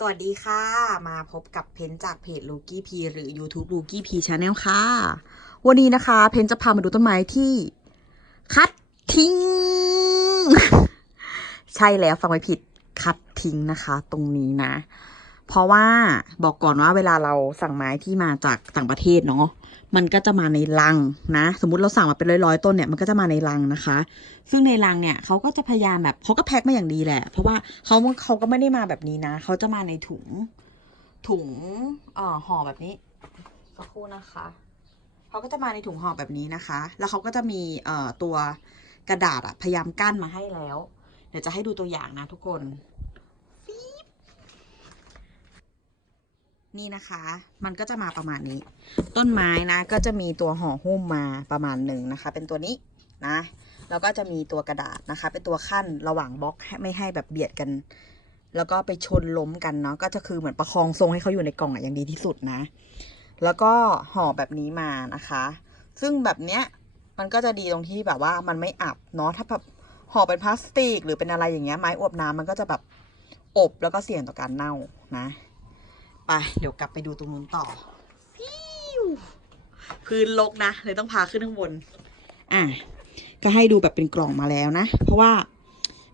สวัสดีค่ะ มาพบกับเพนจากเพจลูกี้พีหรือ YouTube ลูกี้พีชาแนลค่ะ วันนี้นะคะ เพนจะพามาดูต้นไม้ที่ คัดทิ้ง ใช่แล้วฟังไม่ผิดคัดทิ้งนะคะ ตรงนี้นะ เพราะว่าบอกก่อนว่าเวลาเราสั่งไม้ที่มาจากต่างประเทศเนาะ มันก็จะมาในลังนะ สมมติเราสั่งมาเป็นร้อยๆต้นเนี่ยมันก็จะมาในลังนะคะ ซึ่งในลังเนี่ยเขาก็จะพยายามแบบเขาก็แพ็คมาอย่างดีแหละ เพราะว่าเขาเขาก็ไม่ได้มาแบบนี้นะเขาจะมาในถุงถุงเอ่อห่อแบบนี้สักครู่นะคะเขาก็จะมาในถุงห่อแบบนี้นะคะ แล้วเขาก็จะมีเอ่อตัวกระดาษอะพยายามกั้นมาให้แล้ว เดี๋ยวจะให้ดูตัวอย่างนะทุกคนฟีบ นี่นะคะ มันก็จะมาประมาณนี้ ต้นไม้นะ ก็จะมีตัวห่อหุ้มมาประมาณหนึ่งนะคะ เป็นตัวนี้นะ แล้วก็จะมีตัวกระดาษนะคะ เป็นตัวขั้นระหว่างบล็อกไม่ให้แบบเบียดกัน แล้วก็ไปชนล้มกันเนาะ ก็จะคือเหมือนประคองทรงให้เขาอยู่ในกล่องอะอย่างดีที่สุดนะ แล้วก็ห่อแบบนี้มานะคะ ซึ่งแบบเนี้ย มันก็จะดีตรงที่แบบว่ามันไม่อับเนาะ ถ้าแบบห่อเป็นพลาสติก หรือเป็นอะไรอย่างเงี้ย ไม้อวบน้ำมันก็จะแบบอบแล้วก็เสี่ยงต่อการเน่านะ ไป เดี๋ยวกลับไปดูตรงนู้นต่อฟิวพื้นลกนะ เลยต้องพาขึ้นข้างบน อะ ก็ให้ดูแบบเป็นกล่องมาแล้วนะ เพราะว่า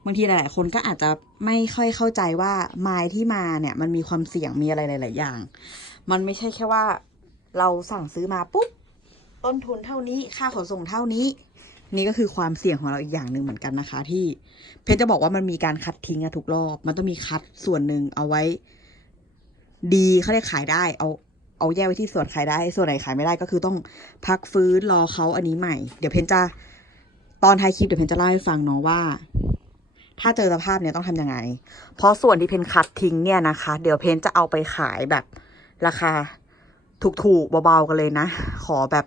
บางทีหลาย ๆ คนก็อาจจะไม่ค่อยเข้าใจว่าไม้ที่มาเนี่ยมันมีความเสี่ยงมีอะไรหลาย ๆ อย่าง มันไม่ใช่แค่ว่า เราสั่งซื้อมาปุ๊บต้นทุนเท่านี้ค่าขนส่งเท่านี้ นี่ก็คือความเสี่ยงของเราอีกอย่างหนึ่งเหมือนกันนะคะ ที่เพชรจะบอกว่ามันมีการคัดทิ้งอะทุกรอบ มันต้องมีคัดส่วนหนึ่งเอาไว้ ดีเขาเรียกขายได้ เอา เอาแยกไว้ที่ส่วนขายได้ ส่วนไหนขายไม่ได้ก็คือต้องพักฟื้นรอเขาอันนี้ใหม่ เดี๋ยวเพนจะตอนท้ายคลิปเดี๋ยวเพนจะเล่าให้ฟังเนาะว่า ถ้าเจอสภาพเนี้ยต้องทำยังไง เพราะส่วนที่เพนคัดทิ้งเนี่ยนะคะ เดี๋ยวเพนจะเอาไปขายแบบราคาถูกๆเบาๆกันเลยนะ ขอแบบ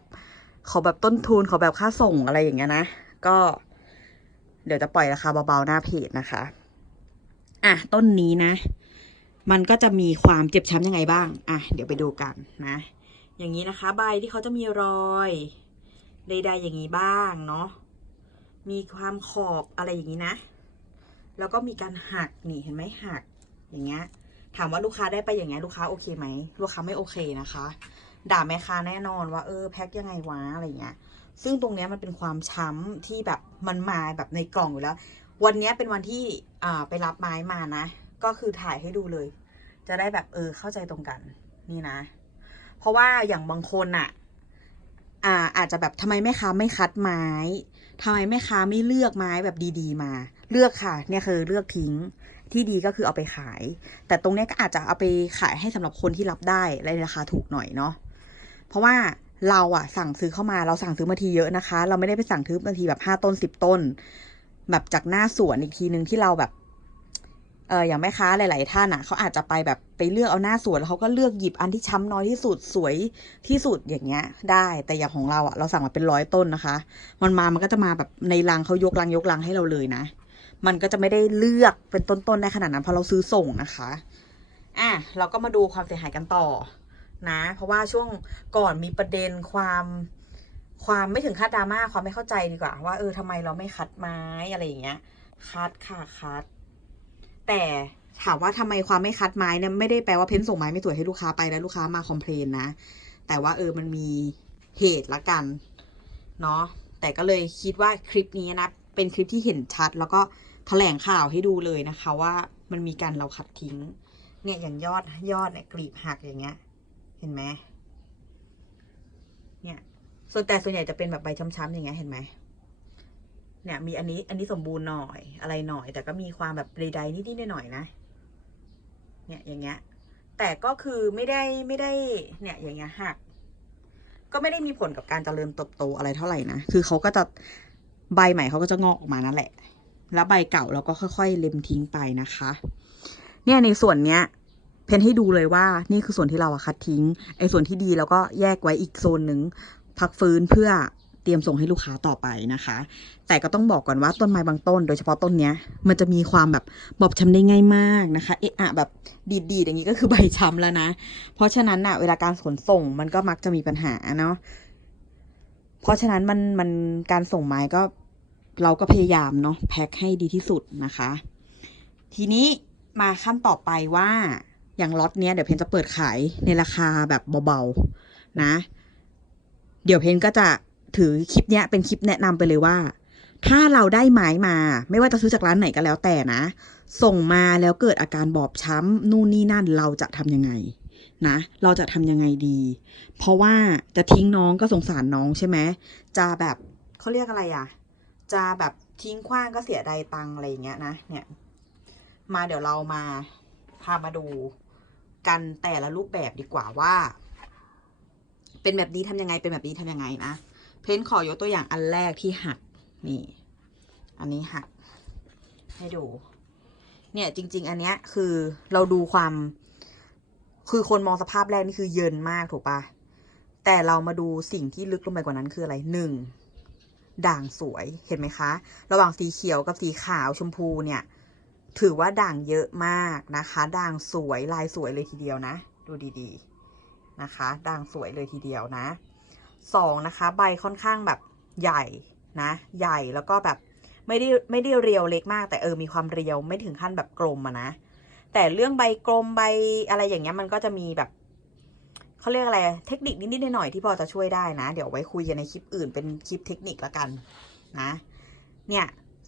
ขอแบบต้นทุนขอแบบค่าส่งอะไรอย่างเงี้ยนะ ก็ เดี๋ยวจะปล่อยราคาเบาๆหน้าเพจนะคะ อะต้นนี้นะ มันก็จะมีความเจ็บช้ำยังไงบ้าง อะ เดี๋ยวไปดูกันนะ อย่างนี้นะคะ ใบที่เขาจะมีรอยใดๆอย่างนี้บ้างเนาะ มีความขอบอะไรอย่างนี้นะ แล้วก็มีการหักนี่เห็นไหมหัก อย่างเงี้ย ถามว่าลูกค้าได้ไปอย่างเงี้ยลูกค้าโอเคไหมลูกค้าไม่โอเคนะคะ ด่าแม่ค้าแน่นอนว่าเออแพ็คยังไงวะอะไรเงี้ย ซึ่งตรงเนี้ยมันเป็นความช้ำที่แบบมันมาแบบในกล่องอยู่แล้ว วันเนี้ยเป็นวันที่อ่าไปรับไม้มานะ ก็คือถ่ายให้ดูเลย จะได้แบบเออเข้าใจตรงกันนี่นะ เพราะว่าอย่างบางคนอะอ่าอาจจะแบบทำไมแม่ค้าไม่คัดไม้ทำไมแม่ค้าไม่เลือกไม้แบบดีๆ มา เลือกค่ะ เนี่ยคือเลือกทิ้งที่ดีก็คือเอาไปขาย แต่ตรงนี้ก็อาจจะเอาไปขายให้สำหรับคนที่รับได้ในราคาถูกหน่อยเนาะเพราะว่าเราอะสั่งซื้อเข้ามาเราสั่งซื้อมาทีเยอะนะคะ เราไม่ได้ไปสั่งซื้อบาทีแบบห้าต้นสิบต้น แบบจากหน้าสวนอีกทีหนึ่งที่เราแบบ เอออย่างแม่ค้าหลาย ๆ ท่านอะเขาอาจจะไปแบบไปเลือกเอาหน้าสวนแล้วเขาก็เลือกหยิบอันที่ช้ำน้อยที่สุดสวยที่สุดอย่างเงี้ย ได้แต่อย่างของเราอะเราสั่งมาเป็นร้อยต้นนะคะ มันมามันก็จะมาแบบในรังเขายกรังยกรังให้เราเลยนะ มันก็จะไม่ได้เลือกเป็นต้นๆได้ขนาดนั้นเพราะเราซื้อส่งนะคะอะเราก็มาดูความเสียหายกันต่อนะ เพราะว่าช่วงก่อนมีประเด็นความความไม่ถึงคาดดราม่าความไม่เข้าใจดีกว่า ว่าเออทำไมเราไม่คัดไม้อะไรอย่างเงี้ยคัดค่ะคัด แต่ถามว่าทำไมความไม่คัดไม้เนี่ยไม่ได้แปลว่าเพ้นส่งไม้ไม่สวยให้ลูกค้าไปแล้วลูกค้ามาคอมเพลนนะ แต่ว่าเออมันมีเหตุละกัน เนาะแต่ก็เลยคิดว่าคลิปนี้นะ เป็นคลิปที่เห็นชัด แล้วก็แถลงข่าวให้ดูเลยนะคะ ว่ามันมีการเราคัดทิ้ง เนี่ยอย่างยอดยอดเนี่ยกลีบหักอย่างเงี้ย เห็นไหมเนี่ยส่วนแต่ส่วนใหญ่จะเป็นแบบใบช้ำๆอย่างเงี้ยเห็นไหม เนี่ยมีอันนี้อันนี้สมบูรณ์หน่อยอะไรหน่อย แต่ก็มีความแบบใดๆนิดๆหน่อยๆนะ เนี่ยอย่างเงี้ย แต่ก็คือไม่ได้ไม่ได้เนี่ยอย่างเงี้ยหัก ก็ไม่ได้มีผลกับการเจริญเติบโตอะไรเท่าไหร่นะ คือเขาก็จะใบใหม่เขาก็จะงอกออกมานั่นแหละ แล้วใบเก่าเราก็ค่อย ๆ เล็มทิ้งไปนะคะ เนี่ยในส่วนเนี้ย เพนให้ดูเลยว่านี่คือส่วนที่เราอะคัดทิ้งไอ้ส่วนที่ดีเราก็แยกไว้อีกโซนหนึ่งพักฟื้นเพื่อ ตรียมส่งให้ลูกค้าต่อไปนะคะ แต่ก็ต้องบอกก่อนว่าต้นไม้บางต้น โดยเฉพาะต้นเนี้ยมันจะมีความแบบบอบช้ำได้ง่ายมากนะคะ เอะอะแบบดีดๆอย่างนี้ก็คือใบช้ำแล้วนะ เพราะฉะนั้นอะเวลาการขนส่งมันก็มักจะมีปัญหาเนาะเพราะฉะนั้นมันมันการส่งไม้ก็เราก็พยายามเนาะแพ็คให้ดีที่สุดนะคะ ทีนี้มาขั้นต่อไปว่าอย่างล็อตเนี้ยเดี๋ยวเพนจะเปิดขายในราคาแบบเบาๆนะ เดี๋ยวเพนก็จะ ถือคลิปเนี้ยเป็นคลิปแนะนำไปเลยว่า ถ้าเราได้ไม้มา ไม่ว่าจะซื้อจากร้านไหนก็แล้วแต่นะ ส่งมาแล้วเกิดอาการบอบช้ำนู่นนี่นั่นเราจะทำยังไงนะ เราจะทำยังไงดี เพราะว่าจะทิ้งน้องก็สงสารน้องใช่ไหมจะแบบเขาเรียกอะไรอะ จะแบบทิ้งขว้างก็เสียดายตังอะไรอย่างเงี้ยนะ เนี่ย มาเดี๋ยวเรามาพามาดูกันแต่ละรูปแบบดีกว่าว่า เป็นแบบนี้ทำยังไง เป็นแบบนี้ทำยังไงนะ เพนขอยกตัวอย่างอันแรกที่หักนี่ อันนี้หัก ให้ดู เนี่ยจริง ๆ อันเนี้ยคือเราดูความ คือคนมองสภาพแรกนี่คือเยินมากถูกปะแต่เรามาดูสิ่งที่ลึกลงไปกว่านั้นคืออะไรหนึ่งด่างสวยเห็นไหมคะ ระหว่างสีเขียวกับสีขาวชมพูเนี่ย ถือว่าด่างเยอะมากนะคะ ด่างสวยลายสวยเลยทีเดียวนะ ดูดีๆนะคะ ด่างสวยเลยทีเดียวนะ สองนะคะ ใบค่อนข้างแบบใหญ่นะ ใหญ่แล้วก็แบบไม่ได้ไม่ได้เรียวเล็กมาก แต่เออมีความเรียวไม่ถึงขั้นแบบกลมอะนะ แต่เรื่องใบกลมใบอะไรอย่างเงี้ยมันก็จะมีแบบเขาเรียกอะไรเทคนิคนิดๆหน่อยๆที่พอจะช่วยได้นะ เดี๋ยวไว้คุยกันในคลิปอื่นเป็นคลิปเทคนิคละกันนะ เนี่ย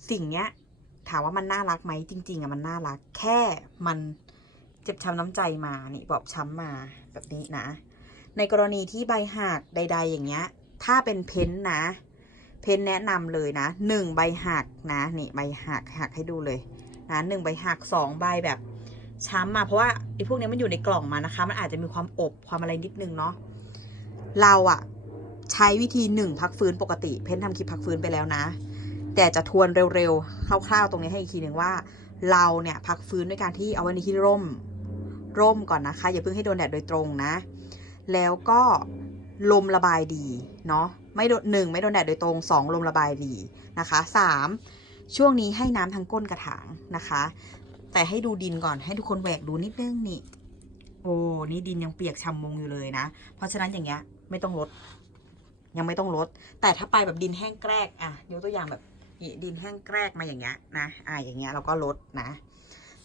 สิ่งเนี้ยถามว่ามันน่ารักไหมจริง ๆอะมันน่ารัก แค่มันเจ็บช้ำน้ำใจมานี่บอบช้ำมาแบบนี้นะ ในกรณีที่ใบหักใด ๆ อย่างเงี้ย ถ้าเป็นเพ้นท์นะ เพ้นท์แนะนำเลยนะหนึ่งใบหักนะนี่ใบหักหักให้ดูเลยนะหนึ่งใบหักสองใบแบบช้ำมาเพราะว่าไอ้พวกนี้มันอยู่ในกล่องมานะคะ มันอาจจะมีความอบความอะไรนิดนึงเนาะเราอะใช้วิธีหนึ่งพักฟื้นปกติ เพ้นทำคลิปพักฟื้นไปแล้วนะ แต่จะทวนเร็วๆคร่าวๆตรงนี้ให้อีกทีหนึ่งว่า เราเนี่ยพักฟื้นด้วยการที่เอาไว้ในที่ร่ม ร่มก่อนนะคะ อย่าเพิ่งให้โดนแดดโดยตรงนะ แล้วก็ลมระบายดีเนาะไม่โดนหนึ่งไม่โดนแดดโดยตรงสองลมระบายดีนะคะสามช่วงนี้ให้น้ำทางก้นกระถางนะคะ แต่ให้ดูดินก่อนให้ทุกคนแหวกดูนิดนึงนี่โอ้นี่ดินยังเปียกชำมงอยู่เลยนะ เพราะฉะนั้นอย่างเงี้ยไม่ต้องลด ยังไม่ต้องลด แต่ถ้าไปแบบดินแห้งแกรกอะยกตัวอย่างแบบดินแห้งแกรกมาอย่างเงี้ยนะอะอย่างเงี้ยเราก็ลดนะ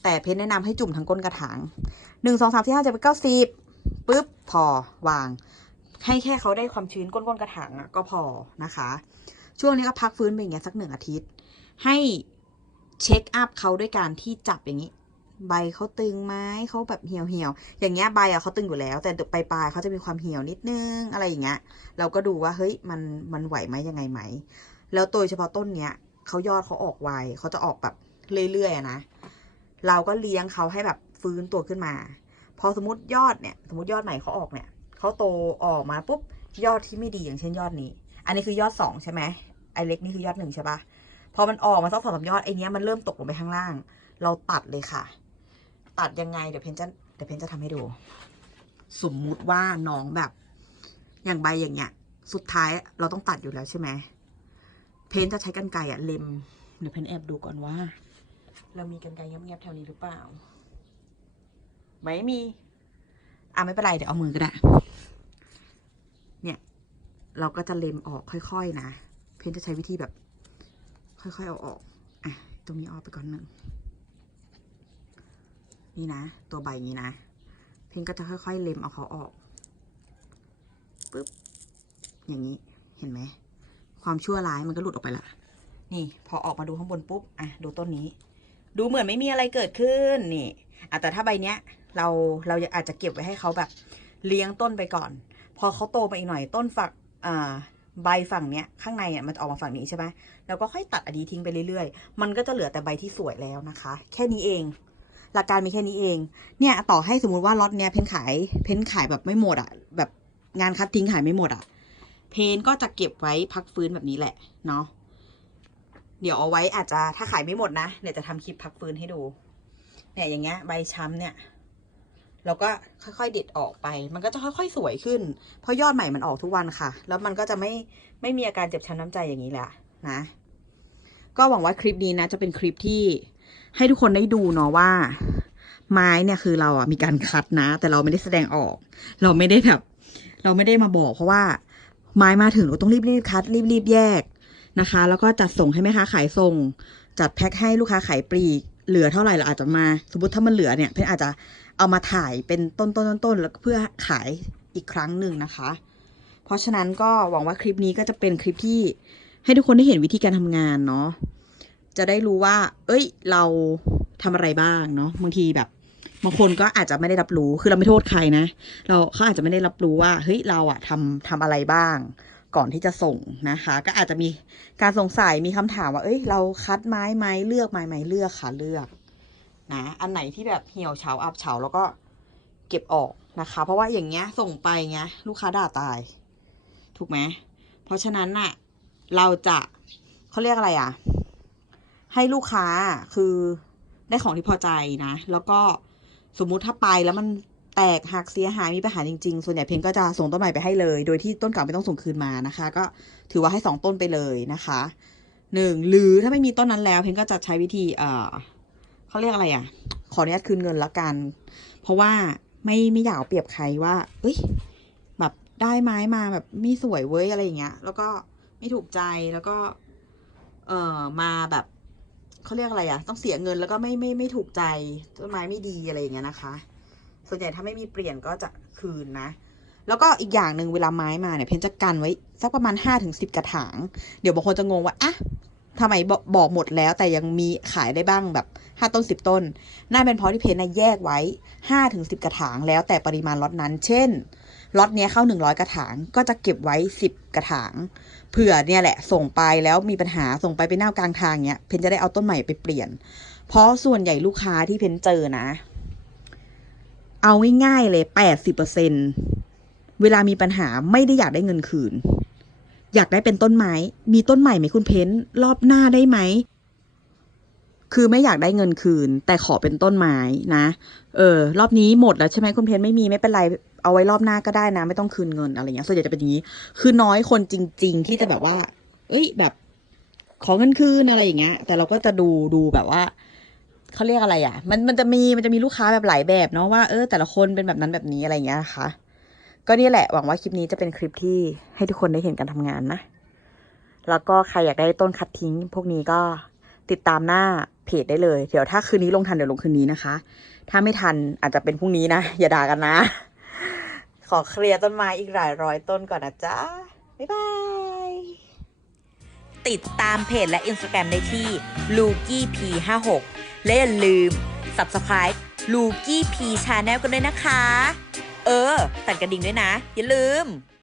แต่เพนแนะนำให้จุ่มทั้งก้นกระถางหนึ่งสองสามสี่ห้าเจ็ดแปดเก้าสิบ ปุ๊บพอวาง ให้แค่เขาได้ความชื้นก้นก้นกระถางอะก็พอนะคะ ช่วงนี้ก็พักฟื้นไปอย่างเงี้ยสักหนึ่งอาทิตย์ ให้เช็คอัพเขาด้วยการที่จับอย่างนี้ ใบเขาตึงไหมเขาแบบเหี่ยวเหี่ยวๆอย่างเงี้ยใบอะเขาตึงอยู่แล้ว แต่ปลายปลายๆเขาจะมีความเหี่ยวนิดนึงอะไรอย่างเงี้ย เราก็ดูว่าเฮ้ยมันมันไหวไหมยังไงไหม แล้วโดยเฉพาะต้นเนี้ยเขายอดเขาออกไวเขาจะออกแบบเรื่อยๆนะเราก็เลี้ยงเขาให้แบบฟื้นตัวขึ้นมา พอสมมติยอดเนี่ย สมมติยอดใหม่เขาออกเนี่ยเขาโตออกมาปุ๊บยอดที่ไม่ดีอย่างเช่นยอดนี้ อันนี้คือยอดสองใช่ไหมไอเล็กนี่คือยอดหนึ่งใช่ปะพอมันออกมาสักสองสามยอดไอเนี้ยมันเริ่มตกลงไปข้างล่าง เราตัดเลยค่ะ ตัดยังไงเดี๋ยวเพนจะเดี๋ยวเพนจะทำให้ดู สมมุติว่าน้องแบบ อย่างใบอย่างเงี้ย สุดท้ายเราต้องตัดอยู่แล้วใช่ไหมเพนจะใช้กันไกรอะเล็มเดี๋ยวเพนแอบดูก่อนว่า เรามีกันไกรเงียบๆแถวนี้หรือเปล่า ไม่มี อะไม่เป็นไร เดี๋ยวเอามือก็ได้ เนี่ย เราก็จะเล็มออกค่อยๆนะ เพนจะใช้วิธีแบบ ค่อยๆเอาออก อะ ตรงนี้ออกไปก่อนหนึ่ง นี่นะ ตัวใบนี้นะ เพนก็จะค่อยๆเล็มเอาเขาออก ปึ๊บ อย่างนี้ เห็นไหม ความชั่วร้ายมันก็หลุดออกไปละ นี่พอออกมาดูข้างบนปุ๊บ อะ ดูต้นนี้ ดูเหมือนไม่มีอะไรเกิดขึ้น นี่อะแต่ถ้าใบเนี้ย เราเราอาจจะเก็บไว้ให้เขาแบบเลี้ยงต้นไปก่อน พอเขาโตมาอีกหน่อยต้นฝักอ่าใบฝั่งเนี้ยข้างในอะมันจะออกมาฝั่งนี้ใช่ไหมแล้วก็ค่อยตัดอันนี้ทิ้งไปเรื่อยๆ มันก็จะเหลือแต่ใบที่สวยแล้วนะคะ แค่นี้เอง หลักการมีแค่นี้เอง เนี่ยต่อให้สมมุติว่าล็อตเนี้ยเพ้นขายเพ้นขายแบบไม่หมดอะ แบบงานคัดทิ้งขายไม่หมดอะ เพนก็จะเก็บไว้พักฟื้นแบบนี้แหละเนาะ เดี๋ยวเอาไว้อาจจะถ้าขายไม่หมดนะเดี๋ยวจะทำคลิปพักฟื้นให้ดู เนี่ยอย่างเงี้ยใบช้ำเนี่ย เราก็ค่อย ๆ เด็ดออกไป มันก็จะค่อย ๆ สวยขึ้น เพราะยอดใหม่มันออกทุกวันค่ะ แล้วมันก็จะไม่ไม่มีอาการเจ็บช้ำน้ำใจอย่างนี้แหละนะ ก็หวังว่าคลิปนี้นะ จะเป็นคลิปที่ให้ทุกคนได้ดูเนาะว่า ไม้เนี่ยคือเราอะมีการคัดนะ แต่เราไม่ได้แสดงออก เราไม่ได้แบบ เราไม่ได้มาบอก เพราะว่าไม้มาถึงเราต้องรีบๆคัดรีบๆแยกนะคะ แล้วก็จัดส่งให้แม่ค้าขายส่ง จัดแพ็คให้ลูกค้าขายปลีกเหลือเท่าไหร่เราอาจจะมา สมมติถ้ามันเหลือเนี่ย เพนอาจจะ เอามาถ่ายเป็นต้นต้นต้นต้นแล้วเพื่อขายอีกครั้งหนึ่งนะคะ เพราะฉะนั้นก็หวังว่าคลิปนี้ก็จะเป็นคลิปที่ให้ทุกคนได้เห็นวิธีการทำงานเนาะจะได้รู้ว่า เอ้ย เราทำอะไรบ้างเนาะบางทีแบบบางคนก็อาจจะไม่ได้รับรู้คือเราไม่โทษใครนะ เราเขาอาจจะไม่ได้รับรู้ว่าเฮ้ยเราอะทำทำอะไรบ้าง ก่อนที่จะส่งนะคะ ก็อาจจะมีการสงสัยมีคำถามว่า เอ้ย เราคัดไม้ไหมเลือกไม้ไหมเลือกค่ะเลือก นะ อันไหนที่แบบเหี่ยวเฉาอับเฉาแล้วก็เก็บออกนะคะ เพราะว่าอย่างเงี้ยส่งไปเงี้ยลูกค้าด่าตาย ถูกไหมเพราะฉะนั้นน่ะเราจะเขาเรียกอะไรอะ ให้ลูกค้าคือได้ของที่พอใจนะ แล้วก็สมมุติถ้าไปแล้วมันแตกหักเสียหายมีปัญหาจริงๆ ส่วนใหญ่เพนก็จะส่งต้นใหม่ไปให้เลย โดยที่ต้นเก่าไม่ต้องส่งคืนมานะคะ ก็ถือว่าให้สองต้นไปเลยนะคะหนึ่งหรือถ้าไม่มีต้นนั้นแล้วเพนก็จะใช้วิธีเอ่อ เขาเรียกอะไรอะ ขออนุญาตคืนเงินละกัน เพราะว่าไม่ไม่อยากเปรียบใครว่า เอ้ย แบบได้ไม้มาแบบไม่สวยเว้ยอะไรอย่างเงี้ย แล้วก็ไม่ถูกใจแล้วก็ เอ่อมาแบบเขาเรียกอะไรอะต้องเสียเงินแล้วก็ไม่ไม่ไม่ถูกใจต้นไม้ไม่ดีอะไรอย่างเงี้ยนะคะ ส่วนใหญ่ถ้าไม่มีเปลี่ยนก็จะคืนนะแล้วก็อีกอย่างหนึ่งเวลาไม้มาเนี่ยเพนจะกันไว้สักประมาณห้าถึงสิบกระถาง เดี๋ยวบางคนจะงงว่า อะ ทำไมบอกบอกหมดแล้วแต่ยังมีขายได้บ้างแบบห้าต้นสิบต้นน่าเป็นเพราะที่เพนนะแยกไว้ห้าถึงสิบกระถางแล้วแต่ปริมาณล็อตนั้น เช่นล็อตเนี้ยเข้าหนึ่งร้อยกระถางก็จะเก็บไว้สิบกระถางเผื่อเนี่ยแหละส่งไปแล้วมีปัญหาส่งไปไปหน้ากลางทางเนี้ยเพนจะได้เอาต้นใหม่ไปเปลี่ยน เพราะส่วนใหญ่ลูกค้าที่เพนเจอนะ เอาง่ายๆเลยแปดสิบเปอร์เซ็นเวลามีปัญหาไม่ได้อยากได้เงินคืน อยากได้เป็นต้นไม้ มีต้นใหม่ไหมคุณเพ้นรอบหน้าได้ไหม คือไม่อยากได้เงินคืน แต่ขอเป็นต้นไม้นะ เออ รอบนี้หมดแล้วใช่ไหมคุณเพ้นไม่มีไม่เป็นไร เอาไว้รอบหน้าก็ได้นะ ไม่ต้องคืนเงินอะไรเงี้ยส่วนใหญ่จะเป็นอย่างนี้ คือน้อยคนจริง ๆ ที่จะแบบว่า เอ้ย แบบ ขอเงินคืนอะไรอย่างเงี้ย แต่เราก็จะดูดูแบบว่าเขาเรียกอะไรอะ มันมันจะมีมันจะมีลูกค้าแบบหลายแบบเนาะว่าเออแต่ละคนเป็นแบบนั้นแบบนี้อะไรอย่างเงี้ยนะคะ ก็นี่แหละหวังว่าคลิปนี้จะเป็นคลิปที่ให้ทุกคนได้เห็นการทำงานนะ แล้วก็ใครอยากได้ต้นคัดทิ้ง พวกนี้ก็ติดตามหน้าเพจได้เลย เดี๋ยวถ้าคืนนี้ลงทันเดี๋ยวลงคืนนี้นะคะ ถ้าไม่ทันอาจจะเป็นพรุ่งนี้นะ อย่าด่ากันนะ ขอเคลียร์ต้นไม้อีกหลายร้อยต้นก่อนนะจ๊ะ บ๊ายบาย ติดตามเพจและ Instagram ได้ที่ l u k i p 5 6และอย่าลืม Subscribe l u k i p Channel กันด้วยนะคะ เออ สั่นกระดิ่งด้วยนะ อย่าลืม